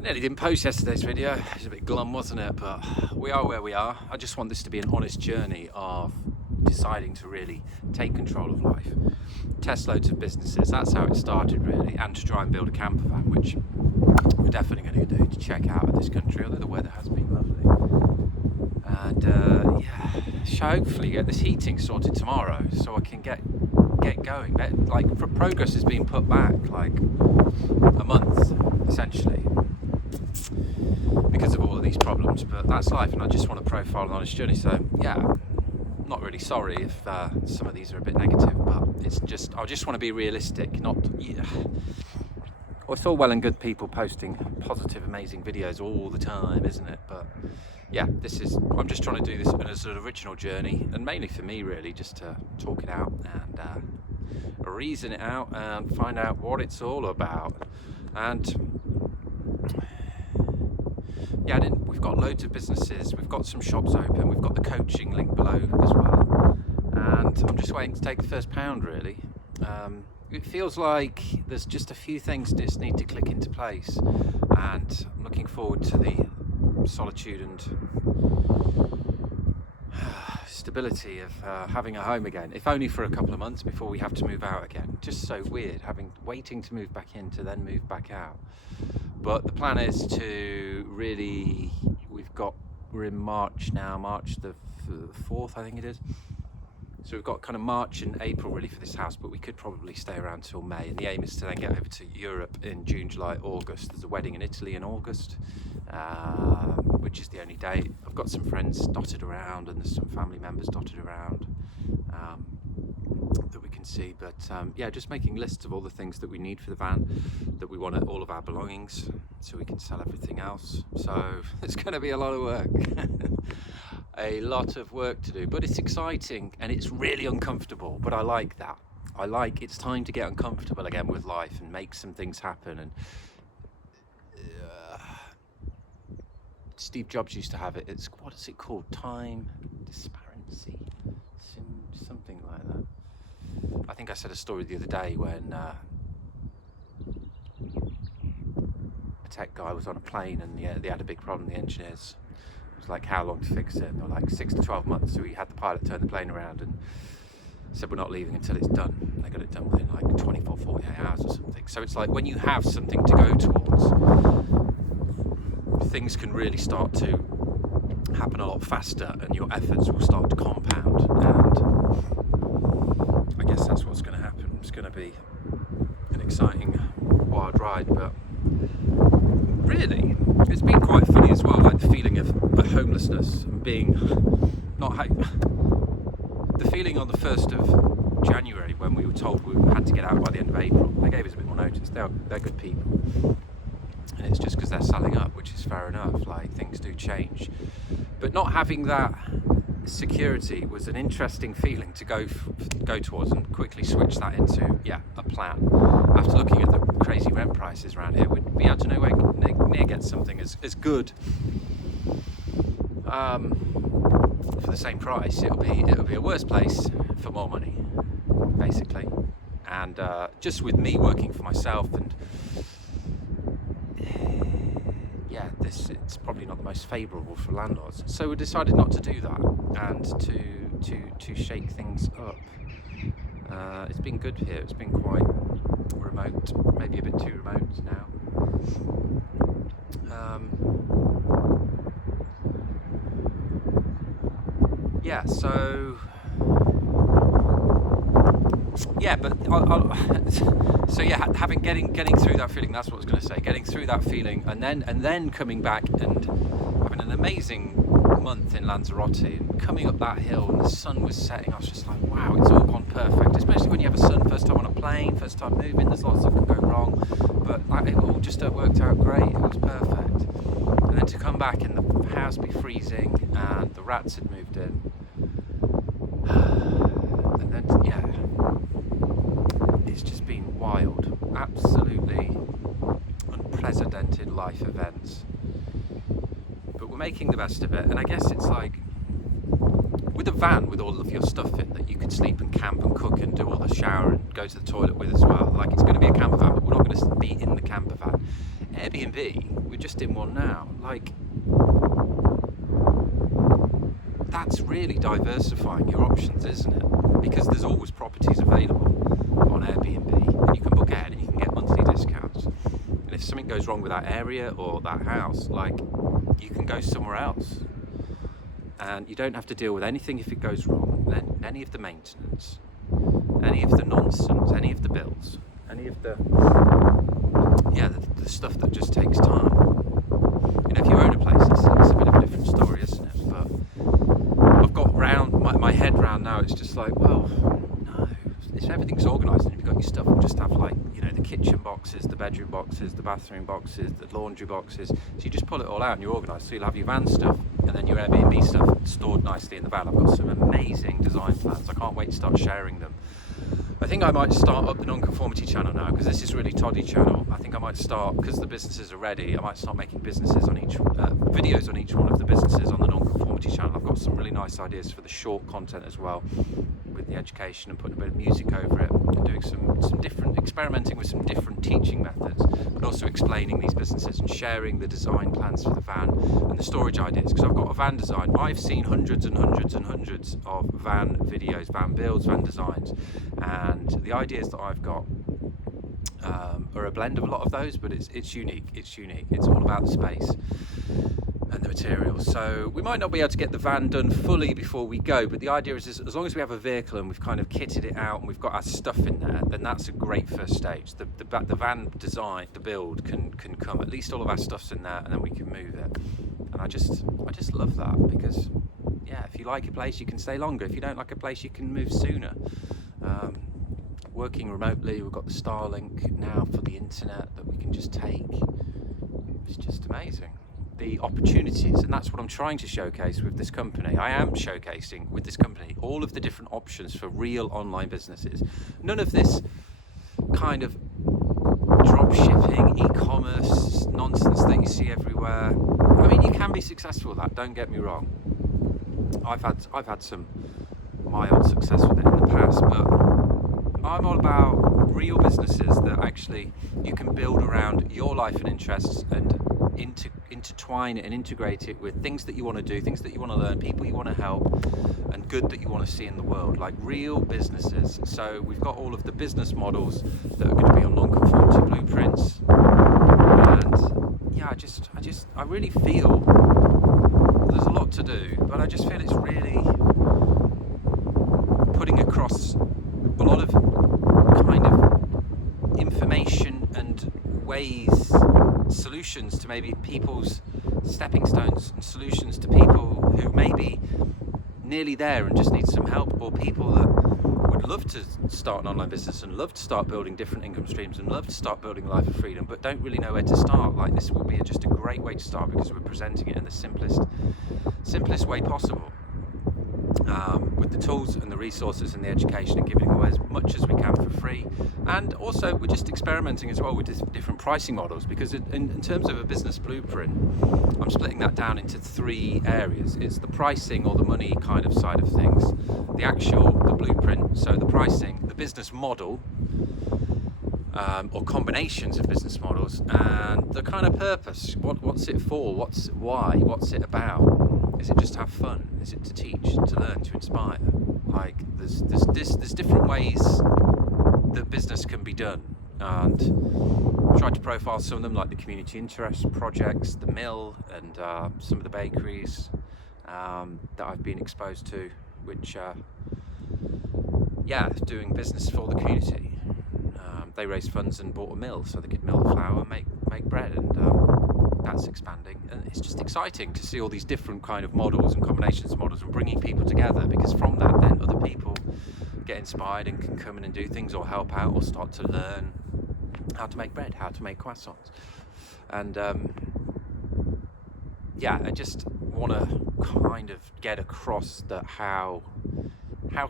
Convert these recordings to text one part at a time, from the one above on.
Nearly didn't post yesterday's video. It was a bit glum, wasn't it? But we are where we are. I just want this to be an honest journey of deciding to really take control of life, test loads of businesses. That's how it started, really, and to try and build a camper van, which we're definitely going to do to check out of this country, although the weather has been lovely. And hopefully get this heating sorted tomorrow so I can get going. Like, progress has been put back like a month essentially because of all of these problems, but that's life, and I just want to profile an honest journey. So yeah, I'm not really sorry if some of these are a bit negative, but it's just, I just want to be realistic. Not well, it's all well and good people posting positive, amazing videos all the time, isn't it? But yeah, I'm just trying to do this as an original journey, and mainly for me, really, just to talk it out and reason it out and find out what it's all about. And yeah, we've got loads of businesses, we've got some shops open, we've got the coaching link below as well, and I'm just waiting to take the first pound, really. It feels like there's just a few things that just need to click into place, and I'm looking forward to the solitude and stability of having a home again, if only for a couple of months before we have to move out again. Just so weird, waiting to move back in to then move back out. But the plan is to really, we're in March now, March the 4th, I think it is. So we've got kind of March and April really for this house, but we could probably stay around till May. And the aim is to then get over to Europe in June, July, August. There's a wedding in Italy in August, which is the only date. I've got some friends dotted around, and there's some family members dotted around that we can see. But yeah, just making lists of all the things that we need for the van, that we want all of our belongings, so we can sell everything else. So it's going to be a lot of work. A lot of work to do, but it's exciting and it's really uncomfortable, but I like that. It's time to get uncomfortable again with life and make some things happen. And Steve Jobs used to have it. It's, what is it called? Time disparity, something like that. I think I said a story the other day when a tech guy was on a plane and they had a big problem, the engineers. It was like, how long to fix it? They were like 6 to 12 months. So we had the pilot turn the plane around and said, we're not leaving until it's done. And they got it done within like 24, 48 hours or something. So it's like when you have something to go towards, things can really start to happen a lot faster, and your efforts will start to compound. And I guess that's what's going to happen. It's going to be an exciting wild ride, but really, it's been quite funny as well, like the feeling of homelessness and being the feeling on the 1st of January when we were told we had to get out by the end of April. They gave us a bit more notice. They're good people, and it's just because they're selling up, which is fair enough. Like, things do change, but not having that security was an interesting feeling to go towards, and quickly switch that into a plan. After looking at the crazy rent prices around here, we'd be able to nowhere near get something as good for the same price. It'll be a worse place for more money, basically. And just with me working for myself, and it's probably not the most favourable for landlords. So we decided not to do that, and to shake things up. It's been good here. It's been quite remote, maybe a bit too remote now. Getting through that feeling. That's what I was going to say. Getting through that feeling, and then coming back and having an amazing month in Lanzarote, and coming up that hill, and the sun was setting. I was just like, wow, it's all gone perfect. Especially when you have a son, first time on a plane, first time moving. There's lots that could go wrong, but it all just worked out great. It was perfect. And then to come back and the house be freezing, and the rats had moved in. And then, it's just been wild. Absolutely unprecedented life events. But we're making the best of it. And I guess it's like, with a van with all of your stuff in that you can sleep and camp and cook and do all the shower and go to the toilet with as well. Like, it's going to be a camper van, but we're not going to be in the camper van Airbnb, we're just in one now, like, that's really diversifying your options, isn't it? Because there's always properties available on Airbnb, and you can book ahead and you can get monthly discounts. And if something goes wrong with that area or that house, like, you can go somewhere else. And you don't have to deal with anything if it goes wrong, then any of the maintenance, any of the nonsense, any of the bills, any of the stuff that just takes time. You know, if you own a place, it's a bit of a different story, isn't it? But I've got my head round now. It's just like, well, no, if everything's organised and you've got your stuff, we'll just have, like, you know, the kitchen boxes, the bedroom boxes, the bathroom boxes, the laundry boxes. So you just pull it all out and you're organised. So you'll have your van stuff and then your Airbnb stuff stored nicely in the van. I've got some amazing design plans. I can't wait to start sharing them. I think I might start up the nonconformity channel now, because this is really Toddy channel. I think I might start, because the businesses are ready, I might start making businesses on each videos on each one of the businesses on the nonconformity channel. I've got some really nice ideas for the short content as well, with the education and putting a bit of music over it, and doing some different, experimenting with some different teaching methods, but also explaining these businesses and sharing the design plans for the van and the storage ideas, because I've got a van design. I've seen hundreds and hundreds and hundreds of van videos, van builds, van designs, and the ideas that I've got are a blend of a lot of those, but it's unique. It's all about the space and the materials. So we might not be able to get the van done fully before we go, but the idea is as long as we have a vehicle and we've kind of kitted it out and we've got our stuff in there, then that's a great first stage. The van design, the build can come. At least all of our stuff's in there, and then we can move it. And I just love that, because yeah, if you like a place, you can stay longer. If you don't like a place, you can move sooner. Working remotely, we've got the Starlink now for the internet that we can just take. It's just amazing, the opportunities, and that's what I'm trying to showcase with this company. I am showcasing with this company all of the different options for real online businesses. None of this kind of drop shipping, e-commerce nonsense that you see everywhere. I mean, you can be successful with that, don't get me wrong. I've had some mild success with it in the past, but I'm all about real businesses that actually you can build around your life and interests, and intertwine it and integrate it with things that you want to do, things that you want to learn, people you want to help, and good that you want to see in the world, like real businesses. So we've got all of the business models that are going to be on nonconformity blueprints, and yeah, I really feel there's a lot to do, but I just feel it's really putting across a lot of kind of information and ways, solutions to maybe people's stepping stones, and solutions to people who may be nearly there and just need some help, or people that would love to start an online business and love to start building different income streams and love to start building a life of freedom, but don't really know where to start. Like, this will be just a great way to start, because we're presenting it in the simplest way possible, with the tools and the resources and the education, and giving away as much as we can for free. And also we're just experimenting as well with different pricing models, because in terms of a business blueprint, I'm splitting that down into 3 areas. It's the pricing, or the money kind of side of things, the blueprint, so the pricing, the business model, or combinations of business models, and the kind of purpose. What's it for? Why? What's it about? Is it just to have fun? Is it to teach, to learn, to inspire? Like, there's different ways that business can be done, and I've tried to profile some of them, like the community interest projects, the mill, and some of the bakeries that I've been exposed to, which doing business for the community. They raised funds and bought a mill so they could mill the flour and make bread, and that's expanding. And it's just exciting to see all these different kind of models and combinations of models, and bringing people together, because from that then other people get inspired and can come in and do things, or help out, or start to learn how to make bread, how to make croissants. And I just want to kind of get across that how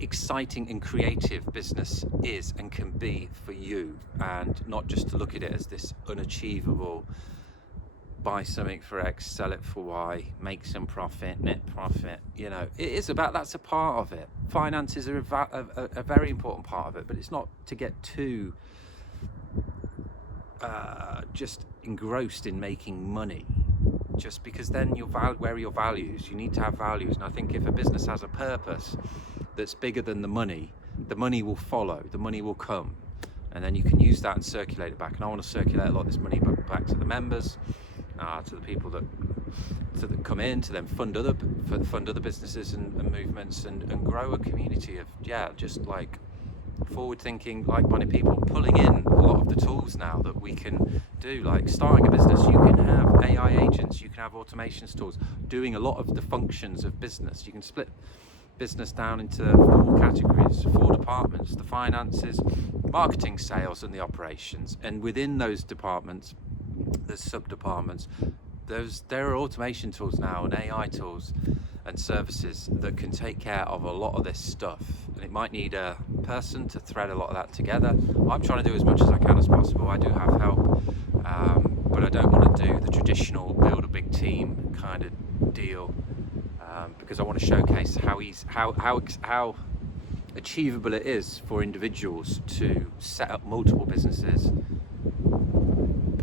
exciting and creative business is and can be for you, and not just to look at it as this unachievable, buy something for X, sell it for Y, make some profit, net profit. You know, it is about, that's a part of it. Finances are a very important part of it, but it's not to get too just engrossed in making money, just because then where are your values? You need to have values. And I think if a business has a purpose that's bigger than the money will follow, the money will come, and then you can use that and circulate it back. And I want to circulate a lot of this money back to the members, to the people that come in, to then fund other businesses and movements, and grow a community of just like forward-thinking, like-minded people, pulling in a lot of the tools now that we can do. Like starting a business, you can have AI agents, you can have automation tools doing a lot of the functions of business. You can split business down into 4 categories, 4 departments: the finances, marketing, sales, and the operations. And within those departments, there's sub-departments. There are automation tools now and AI tools and services that can take care of a lot of this stuff, and it might need a person to thread a lot of that together. I'm trying to do as much as I can as possible. I do have help, but I don't want to do the traditional build a big team kind of deal, because I want to showcase how achievable it is for individuals to set up multiple businesses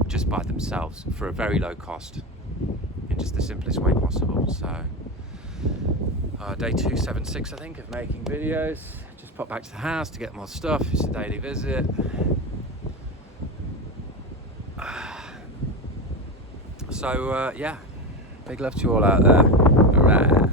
just by themselves for a very low cost, in just the simplest way possible. So day 276, I think, of making videos. Just pop back to the house to get more stuff. It's a daily visit. So big love to you all out there. All right.